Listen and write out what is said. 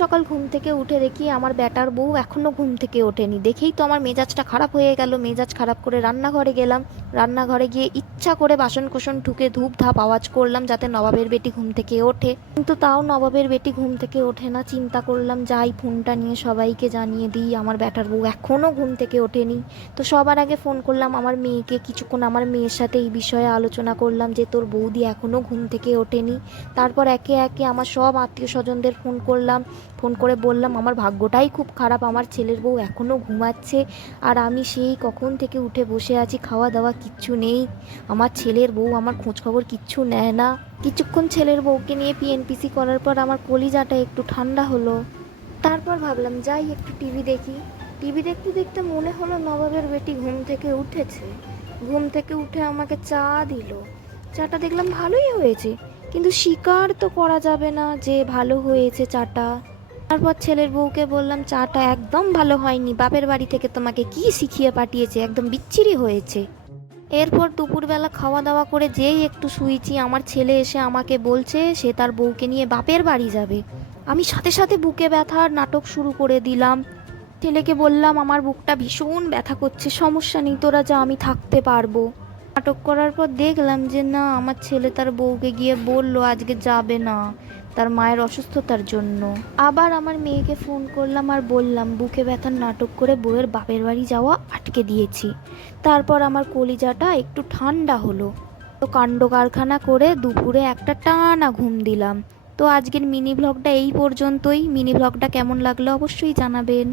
সকাল ঘুম থেকে উঠে দেখি আমার ব্যাটার বউ এখনও ঘুম থেকে ওঠেনি। দেখেই তো আমার মেজাজটা খারাপ হয়ে গেল। মেজাজ খারাপ করে রান্নাঘরে গেলাম। রান্নাঘরে গিয়ে ইচ্ছা করে বাসন কোসন ঠুকে ধূপ ধাপ আওয়াজ করলাম যাতে নবাবের বেটি ঘুম থেকে ওঠে, কিন্তু তাও নবাবের বেটি ঘুম থেকে ওঠে না। চিন্তা করলাম যাই ফোনটা নিয়ে সবাইকে জানিয়ে দিই আমার ব্যাটার বউ এখনও ঘুম থেকে ওঠেনি। তো সবার আগে ফোন করলাম আমার মেয়েকে। কিছুক্ষণ আমার মেয়ের সাথে এই বিষয়ে আলোচনা করলাম যে তোর বৌদি এখনও ঘুম থেকে ওঠেনি। তারপর একে একে আমার সব আত্মীয় স্বজনদের ফোন করলাম। ফোন করে বললাম আমার ভাগ্যটাই খুব খারাপ, আমার ছেলের বউ এখনও ঘুমাচ্ছে আর আমি সেই কখন থেকে উঠে বসে আছি, খাওয়া দাওয়া কিচ্ছু নেই। আমার ছেলের বউ আমার খোঁজখবর কিচ্ছু নেয় না। কিছুক্ষণ ছেলের বউকে নিয়ে পিএনপিসি করার পর আমার কলিজাটা একটু ঠান্ডা হলো। তারপর ভাবলাম যাই একটু টিভি দেখি। টিভি দেখতে দেখতে মনে হলো নবাবের বেটি ঘুম থেকে উঠেছে। ঘুম থেকে উঠে আমাকে চা দিল। চাটা দেখলাম ভালোই হয়েছে, কিন্তু স্বীকার তো করা যাবে না যে ভালো হয়েছে চাটা। তারপর ছেলের বউকে বললাম চাটা একদম ভালো হয়নি, বাপের বাড়ি থেকে তোমাকে কি শিখিয়ে পাঠিয়েছে, একদম বিচ্ছিরি হয়েছে। এরপর দুপুরবেলা খাওয়া দাওয়া করে যেই একটু শুয়েছি আমার ছেলে এসে আমাকে বলছে সে তার বউকে নিয়ে বাপের বাড়ি যাবে। আমি সাথে সাথে বুকে ব্যথার নাটক শুরু করে দিলাম। ছেলেকে বললাম আমার বুকটা ভীষণ ব্যথা করছে, সমস্যা নেই তোরা যা, আমি থাকতে পারবো। নাটক করার পর দেখলাম যে না, আমার ছেলে তার বউকে গিয়ে বলল আজকে যাবে না তার মায়ের অসুস্থতার জন্য। আবার আমার মেয়েকে ফোন করলাম আর বললাম বুকে ব্যথার নাটক করে বউয়ের বাপের বাড়ি যাওয়া আটকে দিয়েছি। তারপর আমার কলিজাটা একটু ঠান্ডা হলো। তো কাণ্ড কারখানা করে দুপুরে একটা টানা ঘুম দিলাম। তো আজকের মিনি ব্লগটা এই পর্যন্তই। মিনি ব্লগটা কেমন লাগলো অবশ্যই জানাবেন।